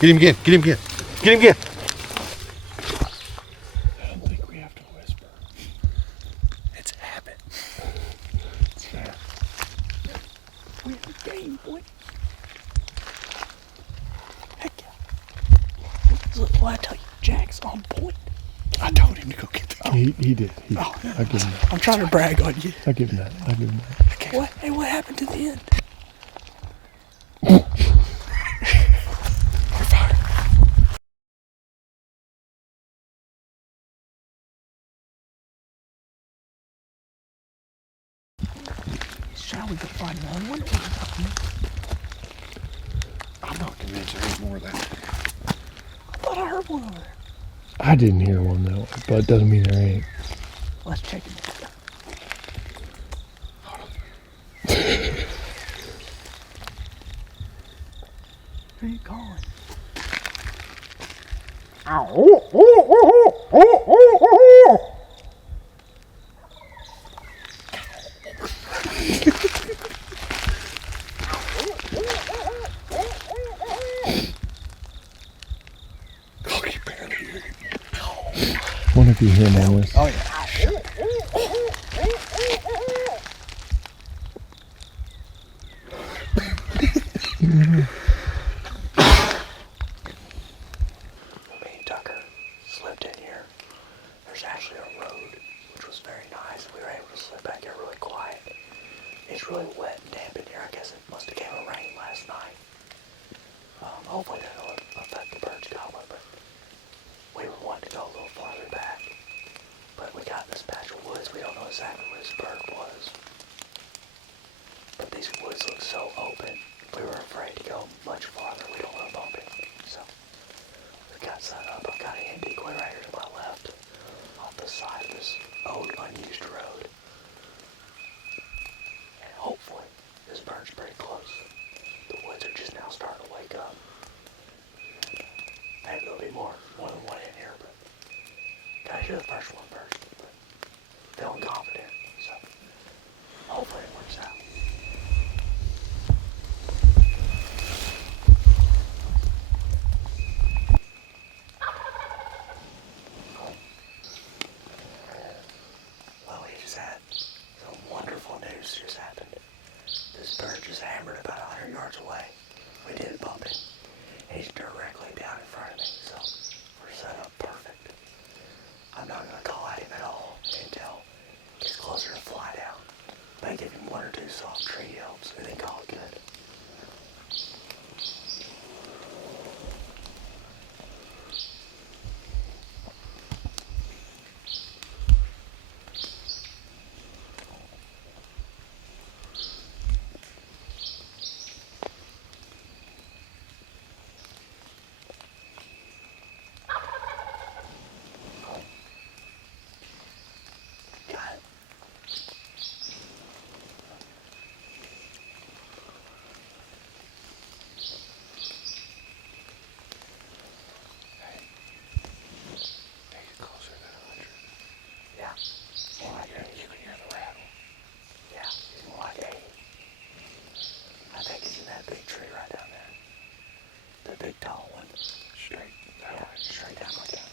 Get him again. Get him again. Get him again. I don't think we have to whisper. It's habit. It's fair. We have a game, boy. Heck yeah. Look, well, I tell you, Jack's on point. I told him to go get the game. He did. Oh, I give him that. I'm trying to brag on you. I give him that. Okay. What? Hey, what happened to the end? You're fired. Shall we go find another one? I'm not convinced there ain't more of that. I thought I heard one over there. I didn't hear one though, but it doesn't mean there ain't. Let's check it. Who are you calling? Wonder if you hear him on this. Oh yeah. Me and Tucker slipped in here. There's actually a road, which was very nice. We were able to slip back here really quiet. It's really wet and damp in here. I guess it must have came a rain last night. Hopefully that will affect the birds gobbler, but we were wanting to go a little farther back. But we got this patch of woods. We don't know exactly where this bird was. But these woods look so open. We were afraid to go much farther. We don't want to bump it. So we got set up. I've got an decoy right here to my left, off the side of this old unused road. And hopefully this bird's pretty close. The woods are just now starting to wake up. Maybe there'll be more than one in here, but gotta hear the first one first. But feeling confident, so hopefully it works out. Well, we just had some wonderful news just happened. This bird just hammered about 100 yards away. We didn't bump it. He's directly down in front of me, so we're set up perfect. I'm not going to call at him at all until he gets closer to fly down. May give him one or two soft tree yelps and then call it good. Got it. Make it closer than 100. Yeah. More like 80. You can hear the rattle. Yeah, he's more like 80. I think he's in that big tree right down there. The big tall one. Straight that Yeah, way. straight down like that.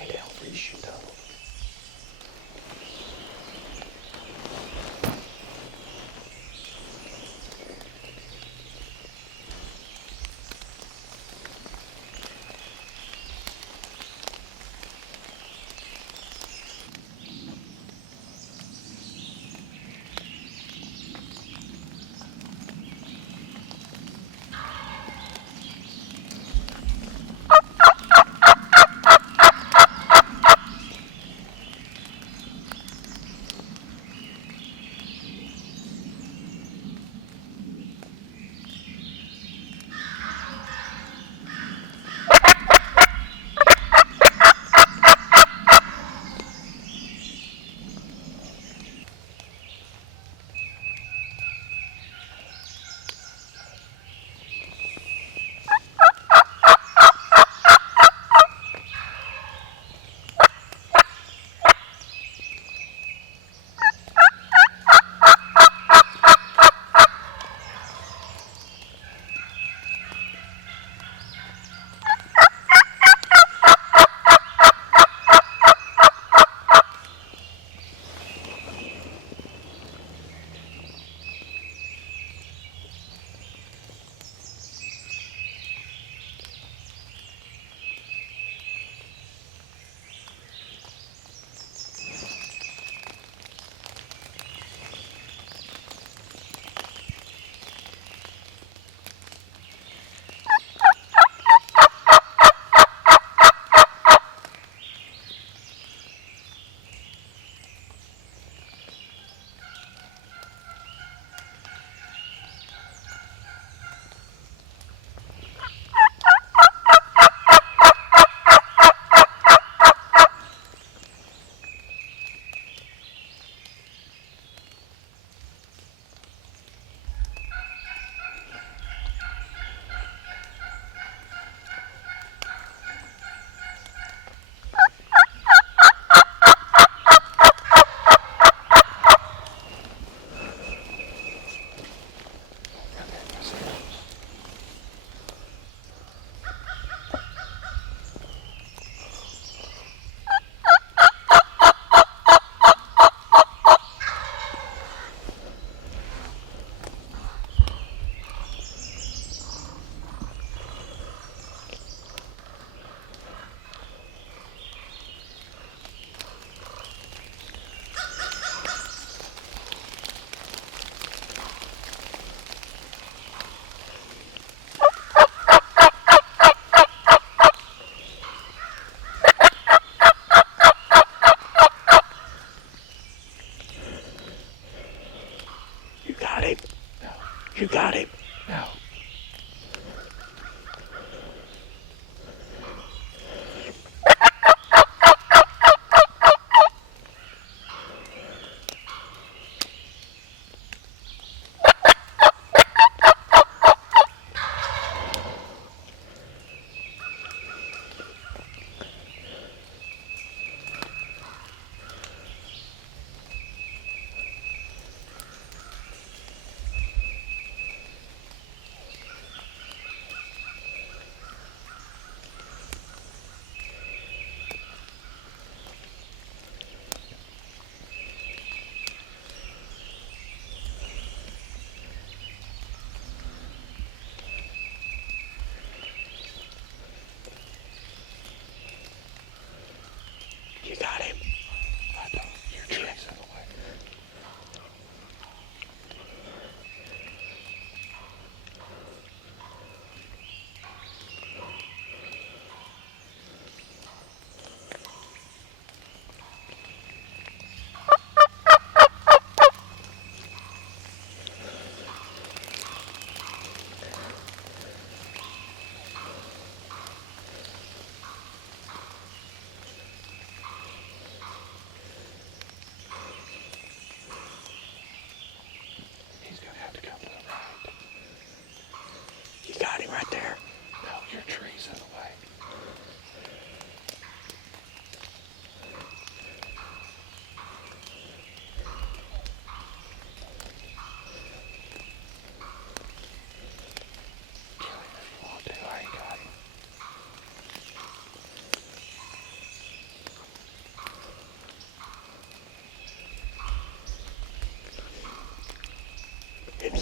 lay down for you shoot up. You got him. No.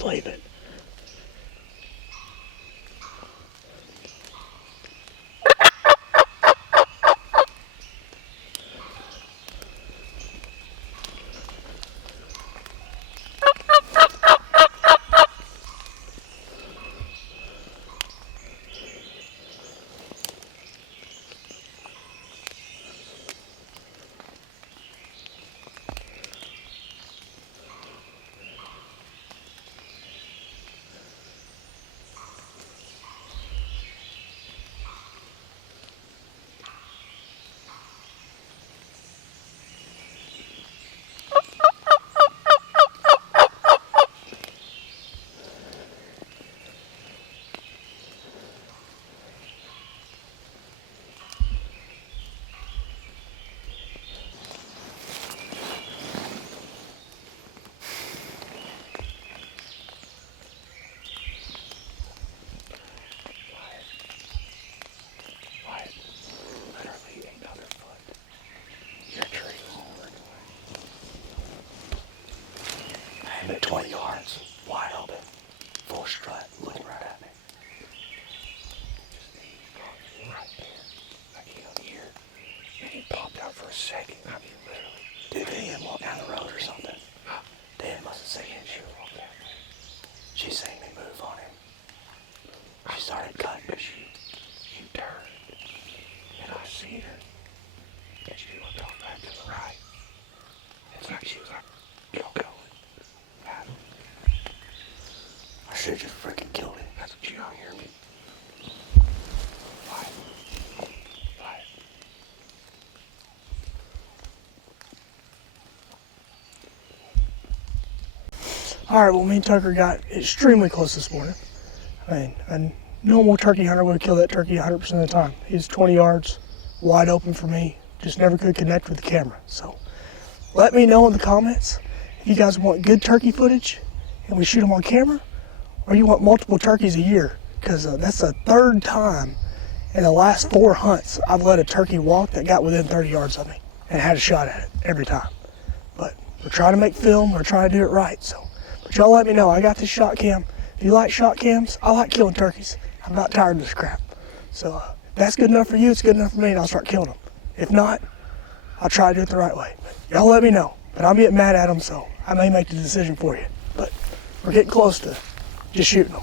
believe it. Literally another foot. Your tree hard. I'm at 20 yards, wide open, full strut, looking right at me. Just right there. I can't hear. And he popped out for a second. I mean, literally. Dude, they didn't walk down the road or something. They must have seen you. She seen me move on him. She started cutting. She turned. And I seen her. And she looked off back to the right. It's like she was like, yo, going. I should have just freaking killed him. That's what you don't hear me. Quiet. Quiet. Alright, well, me and Tucker got extremely close this morning. I mean, a normal turkey hunter would have killed that turkey 100% of the time. He's 20 yards, wide open for me, just never could connect with the camera. So, let me know in the comments if you guys want good turkey footage and we shoot them on camera, or you want multiple turkeys a year, because that's the third time in the last 4 hunts I've let a turkey walk that got within 30 yards of me and had a shot at it every time. But we're trying to make film, we're trying to do it right, so. But y'all let me know. I got this shot cam. If you like shot cams, I like killing turkeys. I'm not tired of this crap. So if that's good enough for you, it's good enough for me, and I'll start killing them. If not, I'll try to do it the right way. But y'all let me know. But I'm getting mad at them, so I may make the decision for you. But we're getting close to just shooting them.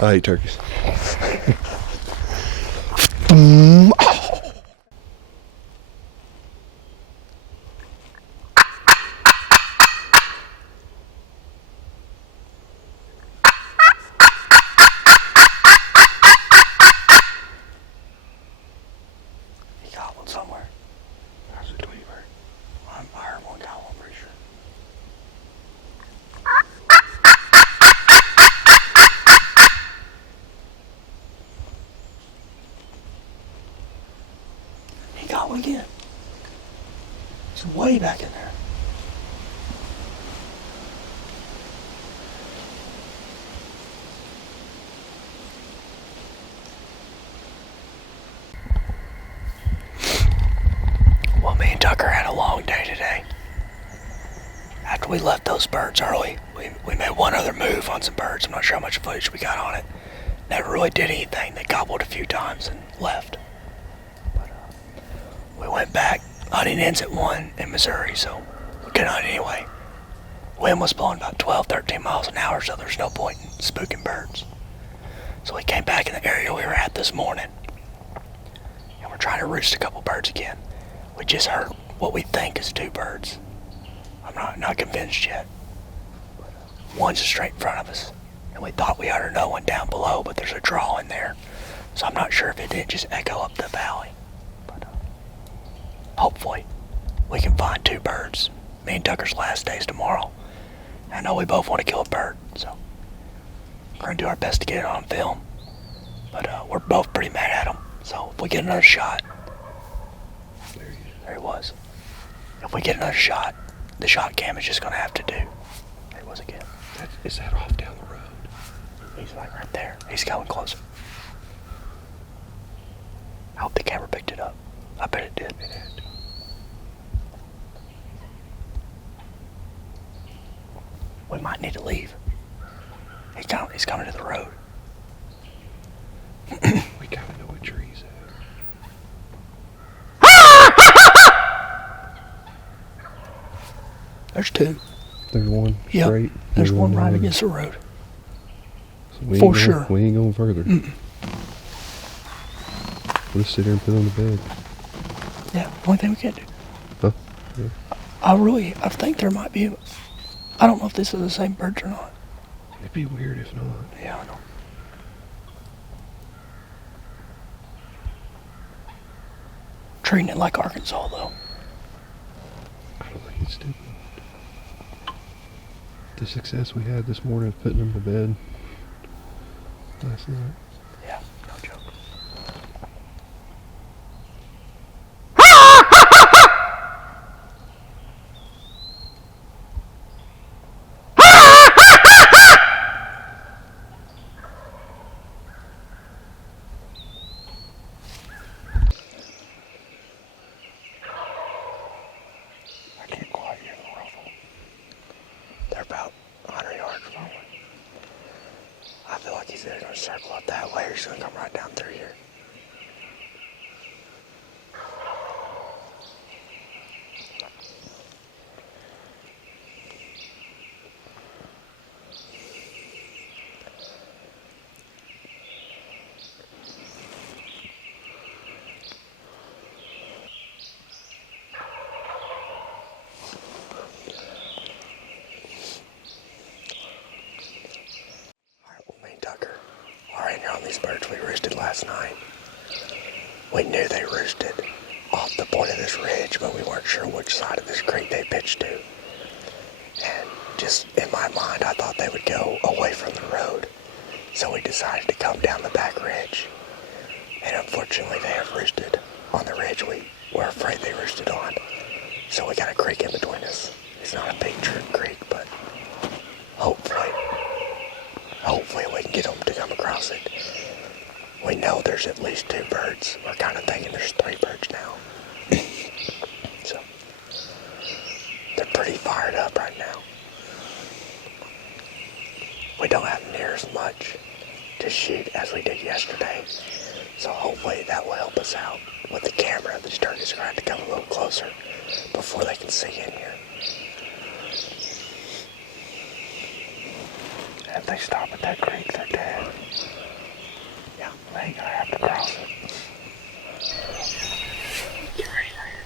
I hate turkeys. He got one somewhere. That's a Tweety bird. I heard one got one, pretty sure. He got one again. It's way back in there. Well, me and Tucker had a long day today. After we left those birds early, we made one other move on some birds. I'm not sure how much footage we got on it. Never really did anything. They gobbled a few times and left. But we went back. Hunting ends at 1 in Missouri, so we couldn't hunt anyway. Wind was blowing about 12, 13 miles an hour, so there's no point in spooking birds. So we came back in the area we were at this morning. And we're trying to roost a couple birds again. We just heard what we think is 2 birds. I'm not convinced yet. One's straight in front of us. And we thought we heard another one down below, but there's a draw in there. So I'm not sure if it didn't just echo up the valley. But hopefully we can find 2 birds. Me and Tucker's last day's tomorrow. I know we both want to kill a bird, so we're going to do our best to get it on film. But we're both pretty mad at him. So if we get another shot, there he was. If we get another shot, the shot cam is just going to have to do. There he was again. Is that off down the road? He's like right there. He's coming closer. I hope the camera picked it up. I bet it did. We might need to leave. He's coming to the road. We kind of know what tree he's at. There's two. There's one Yep. straight. There's one right down. against the road. So we For ain't going, sure. We ain't going further. We'll just sit there and put on the bed. Yeah, only thing we can do. Huh? Yeah. I think there might be, I don't know if this is the same birds or not. It'd be weird if not. Yeah, I know. Treating it like Arkansas, though. I don't think it's stupid. The success we had this morning of putting them to bed last night. Yeah, no joke. I can't quite hear the ruffle. They're about 100 yards from me. I feel like he's either going to circle up that way or he's going to come right down through here. Me and Tucker are in here on these birds we roosted last night. We knew they roosted off the point of this ridge, but we weren't sure which side of this creek they pitched to. And just in my mind, I thought they would go away from the road. So we decided to come down the back ridge. And unfortunately, they have roosted on the ridge we were afraid they roosted on. So we got a creek in between us. It's not a big creek, but hopefully we can get them to come across it. We know there's at least 2 birds. We're kind of thinking there's 3 birds now. So, they're pretty fired up right now. We don't have near as much to shoot as we did yesterday. So hopefully that will help us out with the camera. These turkeys are going to have to come a little closer before they can see in here. If they stop at that creek, they're dead. Yeah. They ain't gonna have to cross it. Get ready there.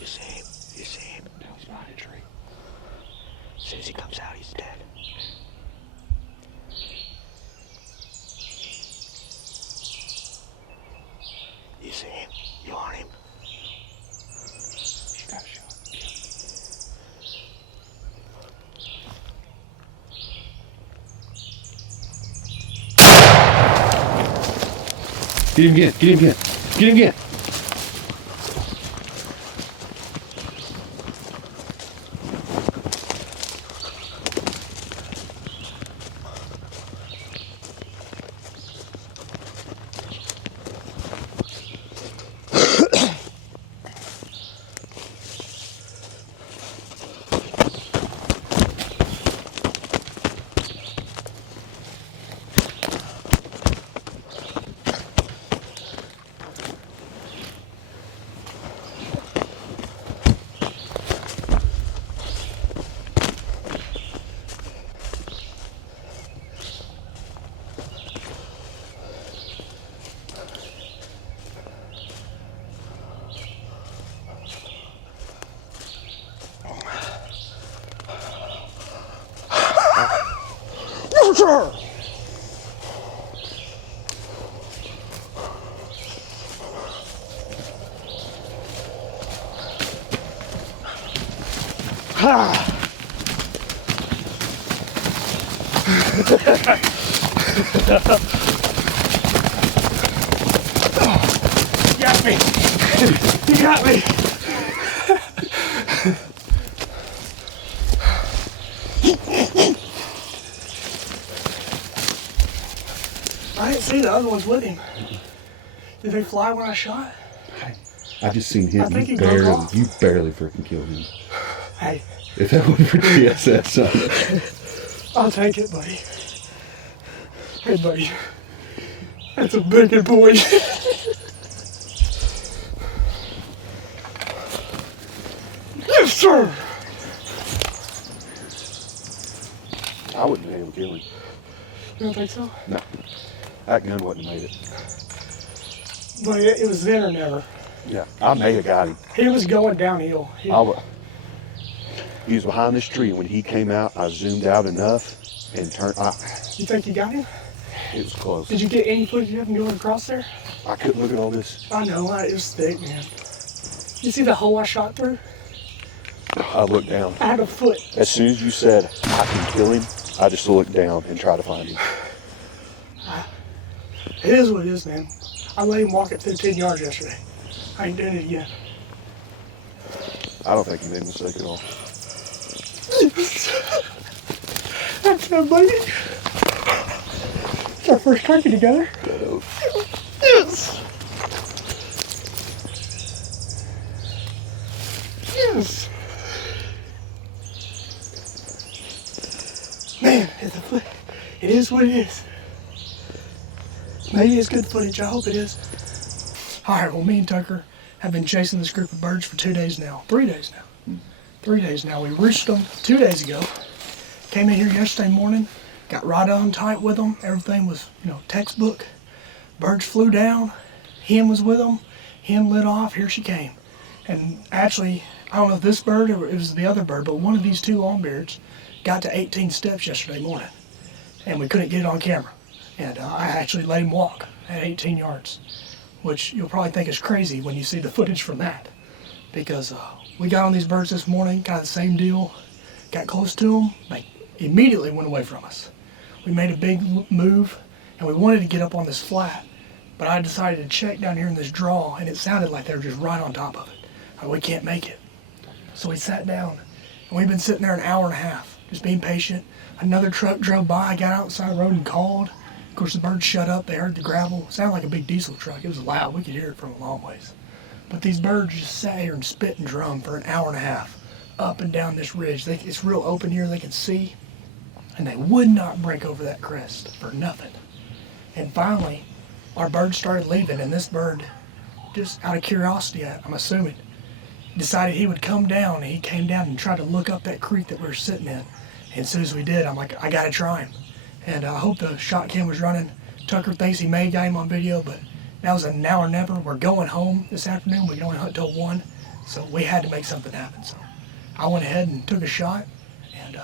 You see him? You see him? No, he's behind a tree. As soon as he comes out, he's dead. You see him? You on him? You gotta show him. Get him again. Get him again. Get him again. Sir! You got me. You got me. I didn't see the other ones with him. Did they fly when I shot? I just seen him. I think You he broke off. barely freaking killed him. Hey, If that wasn't for TSS, I'll take it, buddy. Hey, buddy. That's a big boy. Yes, sir. I wouldn't be able to kill him. You don't think so? No. That gun wouldn't have made it. But it was then or never. Yeah. I may have got him. He was going downhill. He was behind this tree. When he came out, I zoomed out enough and turned. You think you got him? It was close. Did you get any footage of him going across there? I couldn't look at all this. I know, it was thick, man. You see the hole I shot through? I looked down. I had a foot. As soon as you said, I can kill him, I just looked down and tried to find him. It is what it is, man. I let him walk at 15 yards yesterday. I ain't doing it again. I don't think you made a mistake at all. That's it, buddy. It's our first turkey together. Yes. Yes. Man, it is what it is. Maybe it's good footage. I hope it is. All right, well, me and Tucker have been chasing this group of birds for 2 days now. 3 days now. 3 days now. We reached them 2 days ago. Came in here yesterday morning. Got right on tight with them. Everything was, textbook. Birds flew down. Hen was with them. Hen lit off. Here she came. And actually, I don't know if this bird or it was the other bird, but one of these two longbeards got to 18 steps yesterday morning. And we couldn't get it on camera. And I actually let him walk at 18 yards, which you'll probably think is crazy when you see the footage from that. Because we got on these birds this morning, got the same deal, got close to them, they immediately went away from us. We made a big move, and we wanted to get up on this flat, but I decided to check down here in this draw, and it sounded like they were just right on top of it. We can't make it. So we sat down, and we've been sitting there an hour and a half, just being patient. Another truck drove by, I got outside the road and called. Of course, the birds shut up. They heard the gravel. It sounded like a big diesel truck. It was loud. We could hear it from a long ways. But these birds just sat here and spit and drum for an hour and a half up and down this ridge. It's real open here. They can see. And they would not break over that crest for nothing. And finally, our birds started leaving. And this bird, just out of curiosity, I'm assuming, decided he would come down. And he came down and tried to look up that creek that we were sitting in. And as soon as we did, I'm like, I got to try him. And I hope the shot cam was running. Tucker thinks he may have got him on video, but that was a now or never. We're going home this afternoon. We can only hunt till 1. So we had to make something happen. So I went ahead and took a shot and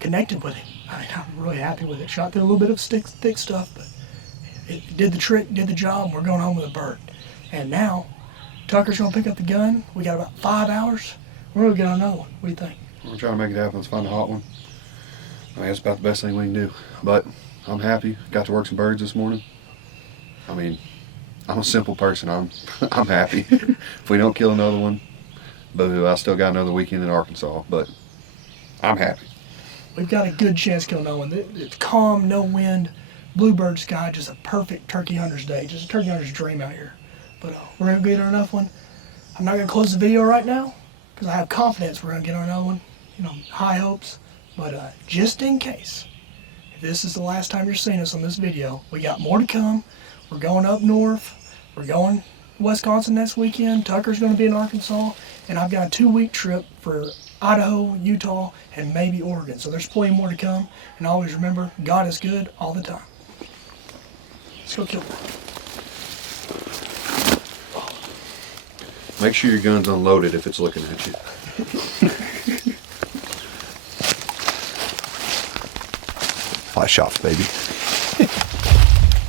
connected with him. I mean, I'm really happy with it. Shot through a little bit of thick stuff, but it did the trick, did the job, and we're going home with a bird. And now, Tucker's going to pick up the gun. We got about 5 hours. We're going to get on another one. What do you think? We're trying to make it happen. Let's find a hot one. I mean, that's about the best thing we can do. But I'm happy. Got to work some birds this morning. I mean, I'm a simple person. I'm happy. If we don't kill another one, boo-hoo, I still got another weekend in Arkansas. But I'm happy. We've got a good chance to kill another one. It's calm, no wind, bluebird sky, just a perfect turkey hunter's day. Just a turkey hunter's dream out here. But we're going to get on enough one. I'm not going to close the video right now because I have confidence we're going to get on another one. You know, high hopes. But just in case, if this is the last time you're seeing us on this video, we got more to come. We're going up north. We're going to Wisconsin next weekend. Tucker's going to be in Arkansas. And I've got a 2-week trip for Idaho, Utah, and maybe Oregon. So there's plenty more to come. And always remember, God is good all the time. Let's go kill one. Make sure your gun's unloaded if it's looking at you. Fly shots, baby.